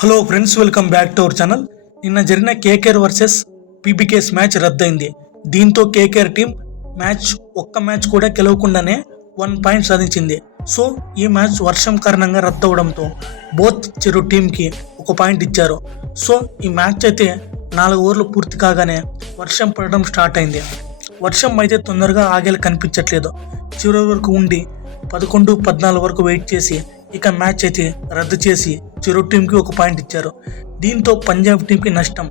Hello friends, welcome back to our channel. నిన్న జరిగిన KKR versus PBKS match రద్దయింది. దీంతో KKR team ఒక్క match కూడా గెలవకుండానే 1 పాయింట్ సాధించింది. సో ఈ మ్యాచ్ వర్షం కారణంగా రద్దవడంతో బోత్ చెరు టీంకి 1 పాయింట్ ఇచ్చారు. సో ఈ మ్యాచ్ అయితే 4 ఓవర్లు పూర్తి కాగానే వర్షం పడడం స్టార్ట్ అయింది. వర్షం అయితే తొందరగా ఆగేలా కనిపించట్లేదు. చివరి వరకు ఉండి 11-14 వరకు వెయిట్ చేసి ఇక మ్యాచ్ అయితే రద్దు చేసి చెరు టీంకి 1 పాయింట్ ఇచ్చారు. దీంతో పంజాబ్ టీంకి నష్టం,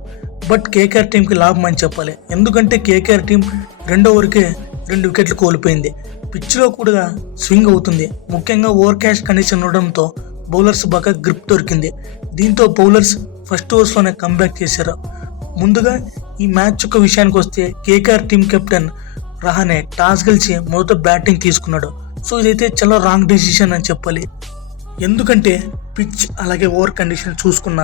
బట్ కేకేఆర్ టీంకి లాభం అని చెప్పాలి. ఎందుకంటే కేకేఆర్ టీం 2 ఓవర్కే 2 వికెట్లు కోల్పోయింది. పిచ్లో కూడా స్వింగ్ అవుతుంది. ముఖ్యంగా ఓవర్ క్యాష్ కండిషన్ ఉండడంతో బౌలర్స్ బాగా గ్రిప్ దొరికింది. దీంతో బౌలర్స్ ఫస్ట్ ఓవర్స్లోనే కంబ్యాక్ చేశారు. ముందుగా ఈ మ్యాచ్ యొక్క విషయానికి వస్తే KKR team captain Rahane toss గెలిచి మొదట బ్యాటింగ్ తీసుకున్నాడు. సో ఇదైతే చాలా రాంగ్ డెసిషన్ అని చెప్పాలి. ఎందుకంటే పిచ్ అలాగే ఓవర్ కండిషన్ చూసుకున్న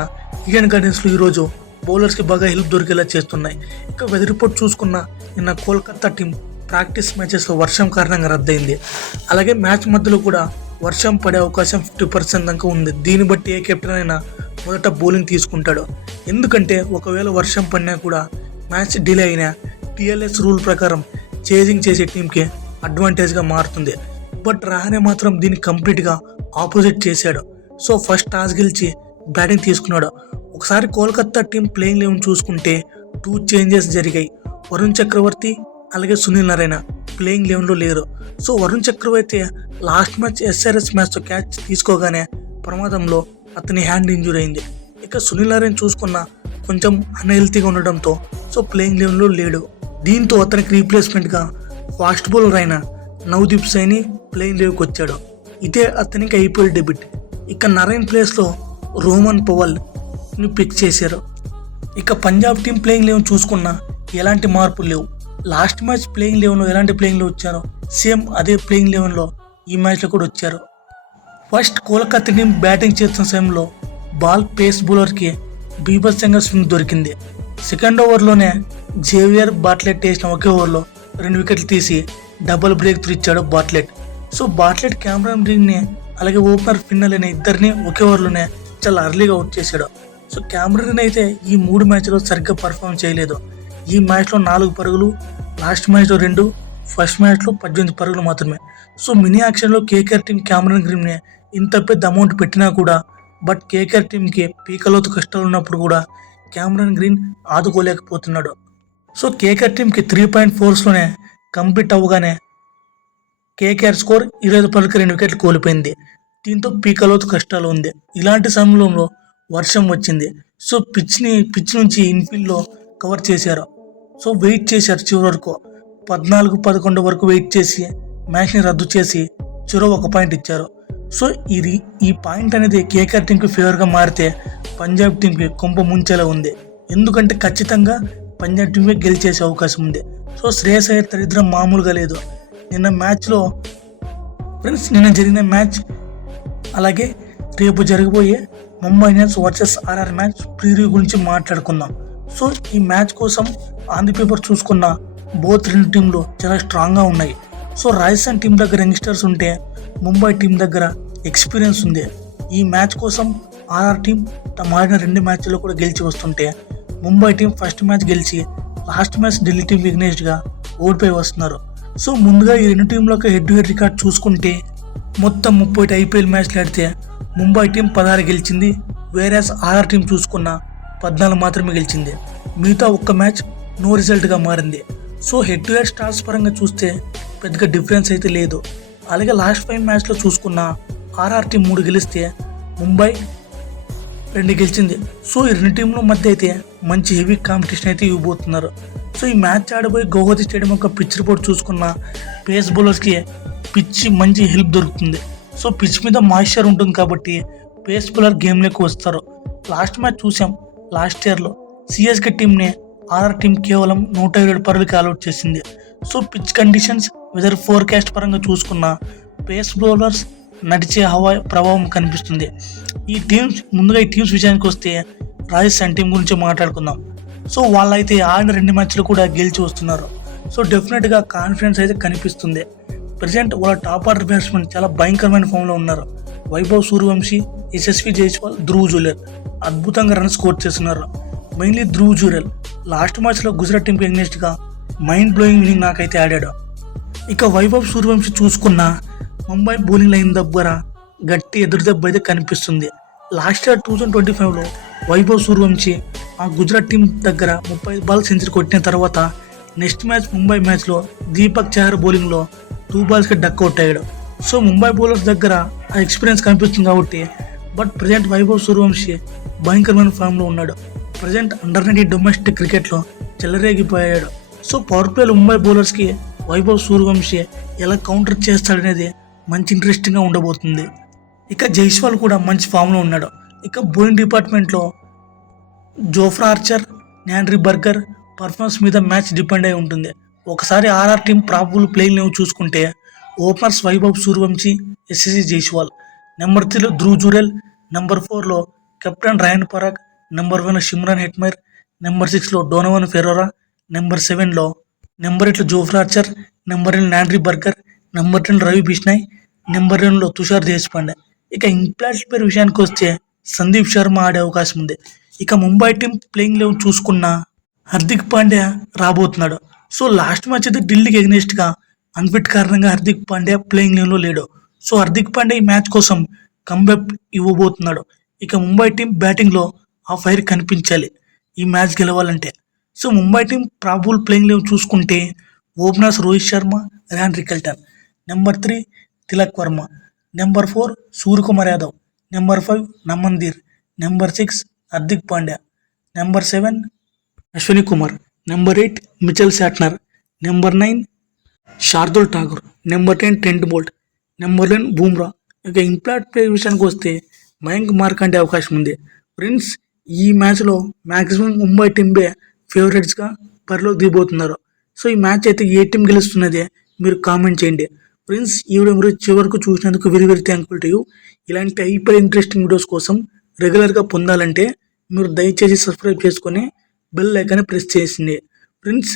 ఈడెన్ గార్డెన్స్లో ఈరోజు బౌలర్స్కి బాగా హెల్ప్ దొరికేలా చేస్తున్నాయి. ఇక వెదర్ రిపోర్ట్ చూసుకున్న నిన్న కోల్కతా టీం ప్రాక్టీస్ మ్యాచెస్లో వర్షం కారణంగా రద్దయింది. అలాగే మ్యాచ్ మధ్యలో కూడా వర్షం పడే అవకాశం 50% దాకా ఉంది. దీన్ని బట్టి ఏ కెప్టెన్ అయినా మొదట బౌలింగ్ తీసుకుంటాడు. ఎందుకంటే ఒకవేళ వర్షం పడినా కూడా మ్యాచ్ డిలే అయినా టీఎల్ఎస్ రూల్ ప్రకారం చేజింగ్ చేసే టీంకి అడ్వాంటేజ్గా మారుతుంది. బట్ రహానే మాత్రం దీన్ని కంప్లీట్గా ఆపోజిట్ చేశాడు. సో ఫస్ట్ టాస్ గెలిచి బ్యాటింగ్ తీసుకున్నాడు. ఒకసారి కోల్కతా టీం ప్లేయింగ్ 11 చూసుకుంటే 2 చేంజెస్ జరిగాయి. వరుణ్ చక్రవర్తి అలాగే సునీల్ నారాయణ ప్లేయింగ్ 11లో లేరు. సో వరుణ్ చక్రవర్తి లాస్ట్ మ్యాచ్ ఎస్ఆర్ఎస్ మ్యాచ్తో క్యాచ్ తీసుకోగానే ప్రమాదంలో అతని హ్యాండ్ ఇంజూర్ అయింది. ఇక సునీల్ నారాయణ చూసుకున్న కొంచెం అన్హెల్తీగా ఉండడంతో సో ప్లేయింగ్ 11లో లేడు. దీంతో అతనికి రీప్లేస్మెంట్గా ఫాస్ట్ బౌలర్ అయిన నవదీప్ సైని ప్లేయింగ్ 11కి వచ్చాడు. ఇదే అతనికి ఐపీఎల్ డెబ్యూట్. ఇక నారాయణ్ ప్లేస్లో రోమన్ పవల్ని పిక్ చేశారు. ఇక పంజాబ్ టీం ప్లేయింగ్ 11 చూసుకున్నా ఎలాంటి మార్పులు లేవు. లాస్ట్ మ్యాచ్ ప్లేయింగ్ 11లో ఎలాంటి ప్లేయింగ్లో వచ్చారో సేమ్ అదే ప్లేయింగ్ 11లో ఈ మ్యాచ్లో కూడా వచ్చారు. ఫస్ట్ కోల్కతా టీం బ్యాటింగ్ చేస్తున్న సమయంలో బాల్ పేస్ బౌలర్కి బీభత్సంగా స్వింగ్ దొరికింది. సెకండ్ ఓవర్లోనే జేవియర్ బాట్లెట్ వేసిన ఒకే ఓవర్లో 2 వికెట్లు తీసి డబుల్ బ్రేక్ త్రూ ఇచ్చాడు బాట్లెట్. సో బాట్లెట్ కెమెరాన్ గ్రీన్ని అలాగే ఓపెనర్ ఫిన్నెల్ అనే ఇద్దరిని ఒకే ఓవర్లోనే చాలా అర్లీగా అవుట్ చేశాడు. సో కెమెరాన్ గ్రీన్ అయితే ఈ 3 మ్యాచ్లో సరిగ్గా పర్ఫామ్ చేయలేదు. ఈ మ్యాచ్లో 4 పరుగులు, లాస్ట్ మ్యాచ్లో 2, ఫస్ట్ మ్యాచ్లో 18 పరుగులు మాత్రమే. సో మినీ యాక్షన్లో కేకేఆర్ టీం కెమెరాన్ గ్రీన్ని ఇంత పెద్ద అమౌంట్ పెట్టినా కూడా బట్ కేకేఆర్ టీంకి పీకలోతు కష్టాలు ఉన్నప్పుడు కూడా కెమెరాన్ గ్రీన్ ఆదుకోలేకపోతున్నాడు. సో కేకేఆర్ టీంకి 3.4లోనే కంప్లీట్ అవ్వగానే కేకేఆర్ స్కోర్ 25 పరుగులకి 2 వికెట్లు కోల్పోయింది. దీంతో పీకలోతు కష్టాలు ఉంది. ఇలాంటి సమయంలో వర్షం వచ్చింది. సో పిచ్ నుంచి ఇన్ఫీల్డ్లో కవర్ చేశారు. సో వెయిట్ చేశారు చివరి వరకు 14-11 వరకు వెయిట్ చేసి మ్యాచ్ని రద్దు చేసి చివరి 1 పాయింట్ ఇచ్చారు. సో ఈ పాయింట్ అనేది కేకేఆర్ టీంకి ఫేవర్గా మారితే పంజాబ్ టీంకి కొంప ముంచేలా ఉంది. ఎందుకంటే ఖచ్చితంగా పంజాబ్ టీంకి గెలిచేసే అవకాశం ఉంది. సో శ్రేయస్ అయ్యర్ దరిద్రం మామూలుగా లేదు. నిన్న జరిగిన మ్యాచ్ అలాగే రేపు జరగబోయే Mumbai Indians versus RR match preview గురించి మాట్లాడుకుందాం. సో ఈ మ్యాచ్ కోసం ఆన్ ది పేపర్ చూసుకున్న బోత్ 2 టీంలు చాలా స్ట్రాంగ్గా ఉన్నాయి. సో రాజస్థాన్ టీం దగ్గర యంగ్స్టర్స్ ఉంటే ముంబై టీం దగ్గర ఎక్స్పీరియన్స్ ఉంది. ఈ మ్యాచ్ కోసం ఆర్ఆర్ టీం తమ ఆడిన 2 మ్యాచ్ల్లో కూడా గెలిచి వస్తుంటే ముంబై టీం ఫస్ట్ మ్యాచ్ గెలిచి లాస్ట్ మ్యాచ్ ఢిల్లీ టీం విగ్నేష్గా ఓడిపోయి వస్తున్నారు. సో ముందుగా ఈ 2 టీంల యొక్క హెడ్ టు హెడ్ రికార్డ్ చూసుకుంటే మొత్తం 30 ఐపీఎల్ మ్యాచ్లు ఆడితే ముంబై టీం 16 గెలిచింది. వేరేస్ ఆర్ఆర్ టీం చూసుకున్న 14 మాత్రమే గెలిచింది. మిగతా 1 మ్యాచ్ నో రిజల్ట్గా మారింది. So head to head stars పరంగా చూస్తే పెద్దగా డిఫరెన్స్ అయితే లేదు. అలాగే లాస్ట్ 5 మ్యాచ్లో చూసుకున్న ఆర్ఆర్ టీం 3 గెలిస్తే ముంబై 2 గెలిచింది. సో ఈ 2 టీంల మధ్య అయితే మంచి హెవీ కాంపిటీషన్ అయితే ఇవ్వబోతున్నారు. సో ఈ మ్యాచ్ ఆడబోయే గౌహతి స్టేడియం యొక్క పిచ్ రిపోర్ట్ చూసుకున్న పేస్ బౌలర్స్కి పిచ్ మంచి హెల్ప్ దొరుకుతుంది. సో పిచ్ మీద మాయిశ్చర్ ఉంటుంది కాబట్టి పేస్ బౌలర్ గేమ్లోకి వస్తారు. లాస్ట్ మ్యాచ్ చూసాం. లాస్ట్ ఇయర్లో సిఎస్కే టీంని ఆర్ఆర్ టీం కేవలం 127 పరుగులకి ఆల్అౌట్ చేసింది. So pitch conditions weather forecast పరంగా చూసుకున్న పేస్ బౌలర్స్ నడిచే హవా ప్రభావం కనిపిస్తుంది. ఈ టీమ్స్ విషయానికి వస్తే రాజస్థాన్ టీం గురించి మాట్లాడుకుందాం. సో వాళ్ళైతే ఆడిన 2 మ్యాచ్లు కూడా గెలిచి వస్తున్నారు. సో డెఫినెట్గా కాన్ఫిడెన్స్ అయితే కనిపిస్తుంది. ప్రజెంట్ వాళ్ళ టాప్ ఆర్డర్ బ్యాట్స్మెన్ చాలా భయంకరమైన ఫామ్లో ఉన్నారు. వైభవ్ సూర్యవంశీ, యశస్వి జైస్వాల్, ధ్రువ్ జురెల్ అద్భుతంగా రన్ స్కోర్ చేస్తున్నారు. మెయిన్లీ ధ్రువ్ జురెల్ లాస్ట్ మ్యాచ్లో గుజరాత్ టీంకి అగెన్స్ట్గా మైండ్ బ్లోయింగ్ ఇన్నింగ్ నాకైతే ఆడాడు. ఇక వైభవ్ సూర్యవంశీ చూసుకున్న ముంబై బౌలింగ్ లైన్ దగ్గర గట్టి ఎదురుదెబ్బ అయితే కనిపిస్తుంది. లాస్ట్ ఇయర్ 2025లో వైభవ్ సూర్యవంశీ ఆ గుజరాత్ టీం దగ్గర 35 బాల్ సెంచరీ కొట్టిన తర్వాత నెక్స్ట్ మ్యాచ్ ముంబై మ్యాచ్లో దీపక్ చహర్ బౌలింగ్లో 2 బాల్స్కి డక్అవుట్ అయ్యాడు. సో ముంబై బౌలర్స్ దగ్గర ఆ ఎక్స్పీరియన్స్ కనిపిస్తుంది కాబట్టి. బట్ ప్రజెంట్ వైభవ్ సూర్యవంశీ భయంకరమైన ఫామ్లో ఉన్నాడు. ప్రజెంట్ అండర్-19 డొమెస్టిక్ క్రికెట్లో చెలరేగిపోయాడు. సో పవర్ ప్లేలో ముంబై బౌలర్స్కి వైభవ్ సూర్యవంశీ ఎలా కౌంటర్ చేస్తాడనేది మంచి ఇంట్రెస్టింగ్గా ఉండబోతుంది. ఇక జైస్వాల్ కూడా మంచి ఫామ్లో ఉన్నాడు. ఇక బౌలింగ్ డిపార్ట్మెంట్లో Jofra Archer, Nandre Burger performance మీద మ్యాచ్ డిపెండ్ అయి ఉంటుంది. ఒకసారి RR team probable playing eleven చూసుకుంటే ఓపెనర్స్ వైభవ్ సూర్యవంశీ, యశస్వి జైస్వాల్, నెంబర్ 3లో ధ్రువ్ జురెల్, నెంబర్ 4లో captain Riyan Parag, number 1 Shimron Hetmyer, number 6లో డోనోవన్ ఫెరోరా, నెంబర్ 7లో నెంబర్ 8లో Jofra Archer, number 9 Nandre Burger, number 10 Ravi Bishnoi, number 11లో తుషార్ దేశపాండే. ఇక ఇంపాక్ట్ పేరు విషయానికి వస్తే సందీప్ శర్మ ఆడే అవకాశం ఉంది. ఇక ముంబై టీం ప్లేయింగ్ లెవెన్ చూసుకున్న హార్దిక్ పాండ్యా రాబోతున్నాడు. సో లాస్ట్ మ్యాచ్ అయితే ఢిల్లీకి ఎగ్నెస్ట్గా అన్ఫిట్ కారణంగా హార్దిక్ పాండ్యా ప్లేయింగ్ లెవెన్లో లేడు. సో హార్దిక్ పాండ్యా ఈ మ్యాచ్ కోసం కంబ్యాక్ ఇవ్వబోతున్నాడు. ఇక ముంబై టీం బ్యాటింగ్లో ఆ ఫైర్ కనిపించాలి ఈ మ్యాచ్ గెలవాలంటే. So Mumbai team probable playing eleven చూసుకుంటే openers Rohit Sharma, Ryan Rickelton, number 3 Tilak Varma, number 4 Suryakumar Yadav, number 5 Naman Dhir, number 6 Hardik Pandya, number 7 Ashwani Kumar, number 8 Mitchell Santner, number 9 Shardul Thakur, number 10 Trent Boult, number 11 Bumrah. ఇక ఇంపాక్ట్ ప్లే విషయానికి వస్తే మయాంక్ మార్కండే అవకాశం ఉంది. ఫ్రెండ్స్ ఈ మ్యాచ్లో మ్యాక్సిమం ముంబై టీంబే ఫేవరెట్స్గా బరిలోకి దిగబోతున్నారు. సో ఈ మ్యాచ్ అయితే ఏ టీం గెలుస్తున్నదే మీరు కామెంట్ చేయండి. ఫ్రెండ్స్ ఈ వీడియో మీరు చివరకు చూసినందుకు very very thankful to you. ఇలాంటి హైపర్ ఇంట్రెస్టింగ్ వీడియోస్ కోసం రెగ్యులర్గా పొందాలంటే మీరు దయచేసి సబ్స్క్రైబ్ చేసుకొని బెల్ ఐకాన్ని ప్రెస్ చేసింది. Friends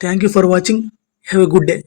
thank you for watching. Have a good day.